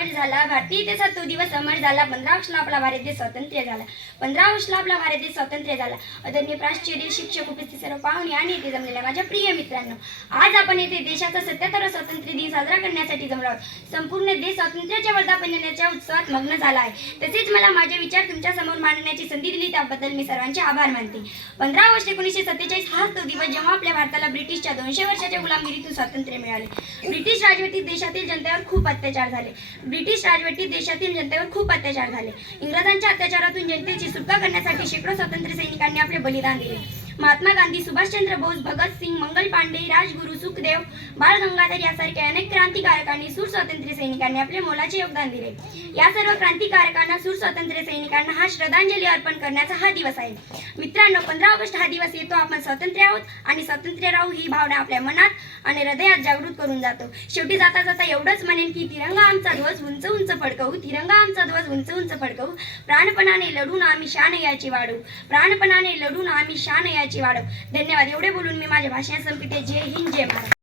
अमर झाला भारतीय देशात तो दिवस अमर झाला पंधरा ऑगस्टला आपला भारत देश स्वातंत्र्य झाला. पंधरा ऑगस्टला आपला भारत देश स्वातंत्र्य झाला. आदरणीय प्राश्चर्य शिक्षक उपस्थित सर्व पाहुणे आणि येथे जमलेल्या माझ्या प्रिय मित्रांनो आज आपण येथे देशाचा सत्याहत्तर स्वातंत्र्य दिन साजरा करण्यासाठी जमलो आहोत. संपूर्ण देश स्वातंत्र्याच्या वर्धापन दिनाच्या उत्सवात मग्न झाला आहे. तसेच मला माझे विचार तुमच्यासमोर मांडण्याची संधी दिली त्याबद्दल मी सर्वांचे आभार मानते. पंधरा ऑगस्ट एकोणीसशे सत्तेचाळीस हा तो दिवस जेव्हा आपल्या भारताला ब्रिटिशच्या दोनशे वर्षाच्या गुलामगिरीतून स्वातंत्र्य मिळाले. ब्रिटिश राजवटीत देशातील जनतेवर खूप अत्याचार झाले. ब्रिटिश राजवटीत देशातील जनतेवर खूप अत्याचार झाले. इंग्रजांच्या अत्याचारातून जनतेची सुटका करण्यासाठी शेकडो स्वातंत्र्य सैनिकांनी आपले बलिदान दिले. महात्मा गांधी सुभाषचंद्र बोस भगतसिंग मंगल पांडे राजगुरू सुखदेव बाळ गंगाधर यासारख्या अनेक क्रांतिकारकांनी सूर स्वातंत्र्य सैनिकांनी आपले मोलाचे योगदान दिले. या सर्व क्रांतिकारकांना सूर स्वातंत्र्य सैनिकांना हा श्रद्धांजली अर्पण करण्याचा हा दिवस आहे. मित्रांनो पंधरा ऑगस्ट हा दिवस येतो. आपण स्वातंत्र्य आहोत आणि स्वातंत्र्य राहू ही भावना आपल्या मनात आणि हृदयात जागृत करून जातो. शेवटी जाता जाता एवढंच म्हणेन की तिरंगा आमचा ध्वज उंच उंच फडकवू तिरंगा आमचा ध्वज उंच उंच फडकवू. प्राणपणाने लढून आम्ही शान याची वाढवू. प्राणपणाने लढून आम्ही शान याची वाढू धन्यवाद. एवढे बोलून मी माझे भाषण संपते जय हिंद जय महाराज